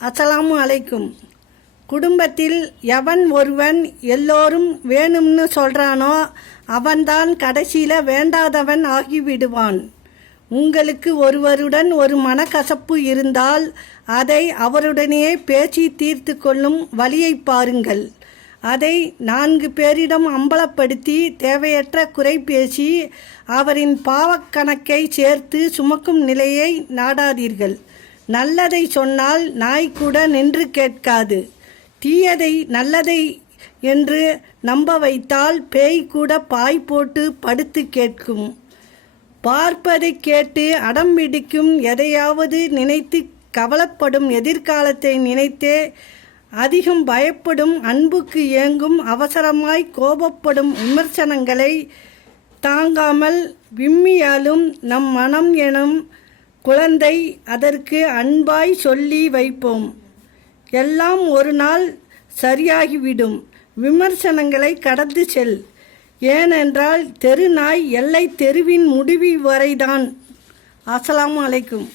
அஸ்ஸலாமு அலைக்கும். குடும்பத்தில் எவன் ஒருவன் எல்லோரும் வேணும்னு சொல்கிறானோ அவன்தான் கடைசியில் வேண்டாதவன் ஆகிவிடுவான். உங்களுக்கு ஒருவருடன் ஒரு மனக்கசப்பு இருந்தால் அதை அவருடனேயே பேசி தீர்த்து கொள்ளும் வழியை பாருங்கள். அதை 4 பேரிடம் அம்பலப்படுத்தி தேவையற்ற குறை பேசி அவரின் பாவக்கணக்கை சேர்த்து சுமக்கும் நிலையை நாடாதீர்கள். நல்லதை சொன்னால் நாய் கூட நின்று கேட்காது. தீயதை நல்லதை என்று நம்ப வைத்தால் பேய் கூட பாய் போட்டு படுத்து கேட்கும். பார்ப்பதை கேட்டு அடம் பிடிக்கும், எதையாவது நினைத்து கவலைப்படும், எதிர்காலத்தை நினைத்தே அதிகம் பயப்படும், அன்புக்கு ஏங்கும், அவசரமாய் கோபப்படும், விமர்சனங்களை தாங்காமல் விம்மியாலும் நம் மனம் எனும் குழந்தை அதற்கு அன்பாய் சொல்லி வைப்போம். எல்லாம் ஒரு நாள் சரியாகிவிடும். விமர்சனங்களை கடந்து செல். ஏனென்றால் தெரு நாய் எல்லை தெருவின் முடிவு வரைதான். அஸ்ஸலாமு அலைக்கும்.